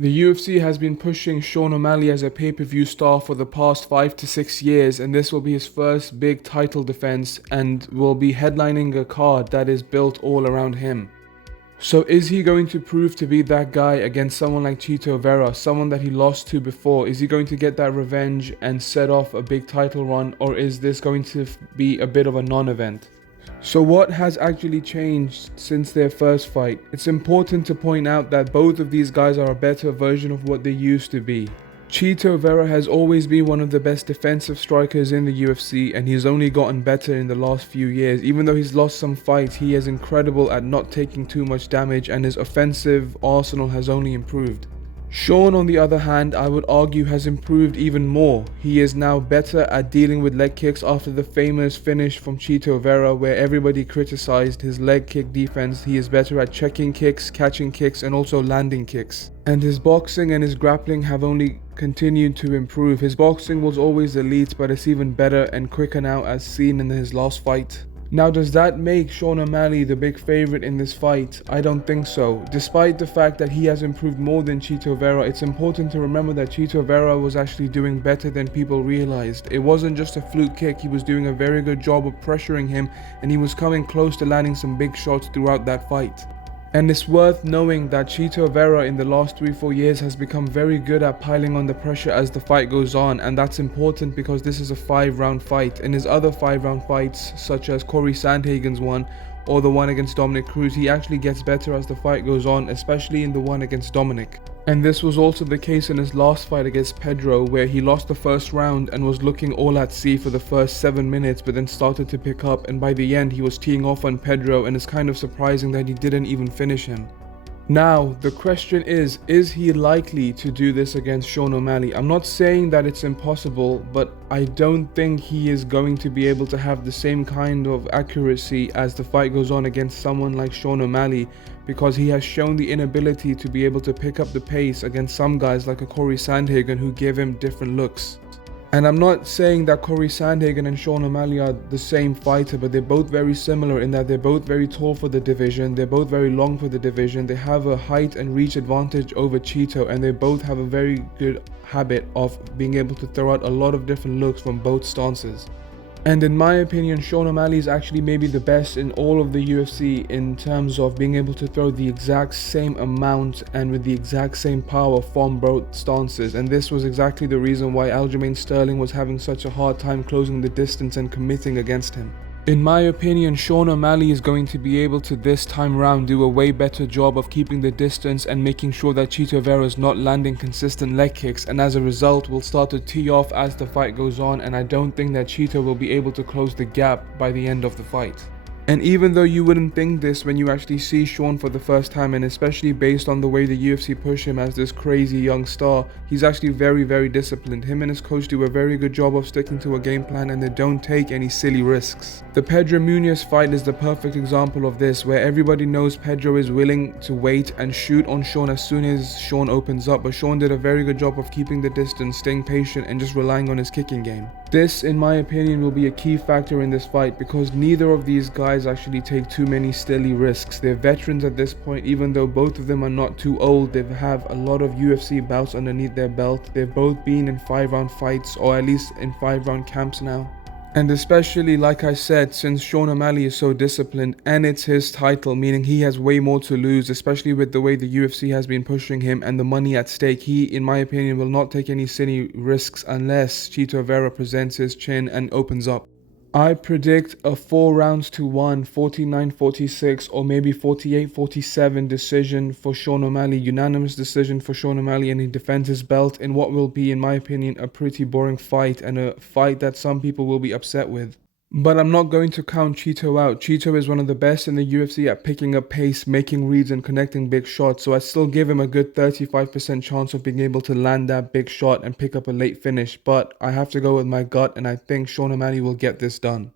The UFC has been pushing Sean O'Malley as a pay-per-view star for the past 5 to 6 years, and this will be his first big title defense and will be headlining a card that is built all around him. So is he going to prove to be that guy against someone like Chito Vera, someone that he lost to before? Is he going to get that revenge and set off a big title run, or is this going to be a bit of a non-event? So what has actually changed since their first fight? It's important to point out that both of these guys are a better version of what they used to be. Chito Vera has always been one of the best defensive strikers in the UFC, and he's only gotten better in the last few years. Even though he's lost some fights, he is incredible at not taking too much damage, and his offensive arsenal has only improved. Sean, on the other hand, I would argue has improved even more. He is now better at dealing with leg kicks after the famous finish from Chito Vera where everybody criticized his leg kick defense. He is better at checking kicks, catching kicks, and also landing kicks. And his boxing and his grappling have only continued to improve. His boxing was always elite, but it's even better and quicker now as seen in his last fight. Now, does that make Sean O'Malley the big favorite in this fight? I don't think so. Despite the fact that he has improved more than Chito Vera, it's important to remember that Chito Vera was actually doing better than people realized. It wasn't just a fluke kick, he was doing a very good job of pressuring him, and he was coming close to landing some big shots throughout that fight. And it's worth knowing that Chito Vera in the last 3-4 years has become very good at piling on the pressure as the fight goes on, and that's important because this is a 5-round fight. In his other 5-round fights, such as Corey Sandhagen's one or the one against Dominic Cruz, he actually gets better as the fight goes on, especially in the one against Dominic. And this was also the case in his last fight against Pedro, where he lost the first round and was looking all at sea for the first 7 minutes, but then started to pick up, and by the end he was teeing off on Pedro, and it's kind of surprising that he didn't even finish him. Now, the question is he likely to do this against Sean O'Malley? I'm not saying that it's impossible, but I don't think he is going to be able to have the same kind of accuracy as the fight goes on against someone like Sean O'Malley, because he has shown the inability to be able to pick up the pace against some guys like a Corey Sandhagen who give him different looks. And I'm not saying that Corey Sandhagen and Sean O'Malley are the same fighter, but they're both very similar in that they're both very tall for the division, they're both very long for the division, they have a height and reach advantage over Chito, and they both have a very good habit of being able to throw out a lot of different looks from both stances. And in my opinion, Sean O'Malley is actually maybe the best in all of the UFC in terms of being able to throw the exact same amount and with the exact same power from both stances. And this was exactly the reason why Aljamain Sterling was having such a hard time closing the distance and committing against him. In my opinion, Sean O'Malley is going to be able to this time round do a way better job of keeping the distance and making sure that Chito Vera is not landing consistent leg kicks, and as a result will start to tee off as the fight goes on, and I don't think that Chito will be able to close the gap by the end of the fight. And even though you wouldn't think this when you actually see Sean for the first time, and especially based on the way the UFC push him as this crazy young star, he's actually very disciplined. Him and his coach do a very good job of sticking to a game plan, and they don't take any silly risks. The Pedro Munoz fight is the perfect example of this, where everybody knows Pedro is willing to wait and shoot on Sean as soon as Sean opens up, but Sean did a very good job of keeping the distance, staying patient, and just relying on his kicking game. This, in my opinion, will be a key factor in this fight because neither of these guys actually take too many silly risks. They're veterans at this point, even though both of them are not too old. They have a lot of UFC bouts underneath their belt. They've both been in 5-round fights, or at least in 5-round camps now. And especially, like I said, since Sean O'Malley is so disciplined and it's his title, meaning he has way more to lose, especially with the way the UFC has been pushing him and the money at stake, he, in my opinion, will not take any silly risks unless Chito Vera presents his chin and opens up. I predict a 4-1, 49-46, or maybe 48-47 decision for Sean O'Malley, unanimous decision for Sean O'Malley, and he defends his belt in what will be, in my opinion, a pretty boring fight, and a fight that some people will be upset with. But I'm not going to count Chito out. Chito is one of the best in the UFC at picking up pace, making reads, and connecting big shots, so I still give him a good 35% chance of being able to land that big shot and pick up a late finish, but I have to go with my gut, and I think Sean O'Malley will get this done.